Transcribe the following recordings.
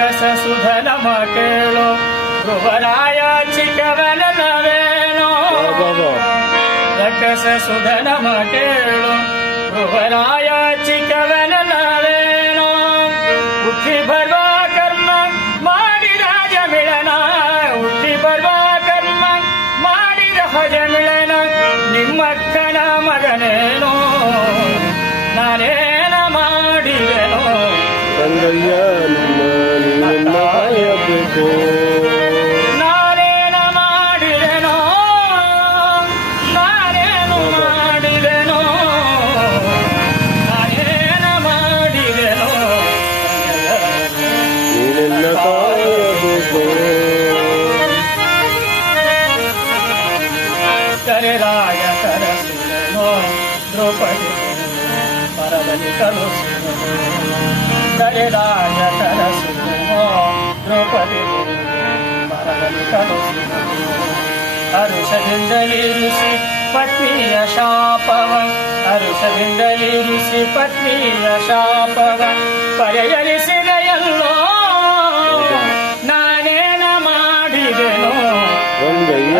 ರಕ್ಕಸ ಸುಧನಮ ಕೇಳು ಧ್ರುವರಾಯ ಚಿಕ್ಕವನವೇನೋ ರಕ್ಕಸ ಸುಧನಮ ಕೇಳು ಧ್ರುವರಾಯ ಚಿಕ್ಕವನವೇನೋ ಹುಟ್ಟಿ ಬರುವ ಕರ್ಮ ಮಾಡಿದ ಜಮಿಳನ ಹುಟ್ಟಿ ಬರುವ ಕರ್ಮ ಮಾಡಿದ ಹಜಮಿಳನ ನಿಮ್ಮಕ್ಕನ ಮಗನೇನೋ ನಾನೇನ ಮಾಡಿದೆನೋ ರಂಗಯ್ಯ ನಿಮ್ಮ ಕಾಯಬೇಕು ನಾನೇನ ಮಾಡಿದೆನೋ ನಾನೇನು ಮಾಡಿದೆನೋ ನಾನೇನ ಮಾಡಿದೆನೋ ನೀನೆನ್ನ ಕಾಯಬೇಕು ಕರೆರಾಯ ಕರಸಿದೆನೋ ದ್ರೌಪದಿ ಪರದಲ್ಲಿ ಕಲುಸಿದೆನೋ ಕರೆರಾಯ ಕರಸಿದೆನೋ ದ್ರೌಪದಿ ಪರದಲ್ಲಿ ಕಲುಸಿದೆನೋ ಹರುಷದಿಂದಲಿರಿಸಿ ಪತ್ನಿಯ ಶಾಪವ ಹರುಷದಿಂದಲಿರಿಸಿ ಪತ್ನಿಯ ಶಾಪವ ಪರಿಹರಿಸಿದೆಯಲ್ಲೋ ನಾನೇನ ಮಾಡಿದೆನೋ ರಂಗಯ್ಯ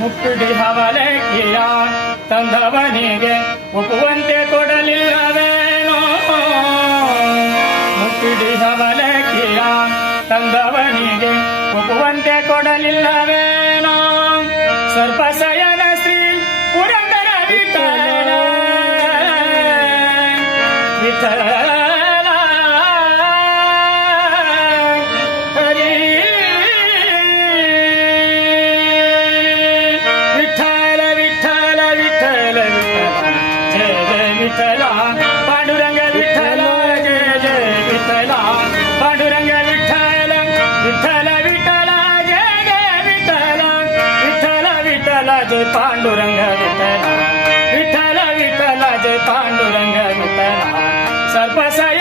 ಮುಕ್ಕುಡಿ ಹವಲಕ್ಕಿಯ ತಂದವನಿಗೆ ಒಪ್ಪುವಂತೆ ಕೊಡಲಿಲ್ಲವೇನೋ ಮುಕ್ಕುಡಿ ಹವಲಕ್ಕಿಯ ತಂದವನಿಗೆ ಒಪ್ಪುವಂತೆ ಕೊಡಲಿಲ್ಲವೇನೋ ಸರ್ಪಸಯನ ಶ್ರೀ ಪುರಂದರ ವಿಠಲ ವಿಠಲ विठला पांडुरंग विठला जय जय विठला पांडुरंग विठला विठला विठला जय जय विठला विठला विठला जय पांडुरंग विठला विठला विठला जय पांडुरंग विठला सर्पसय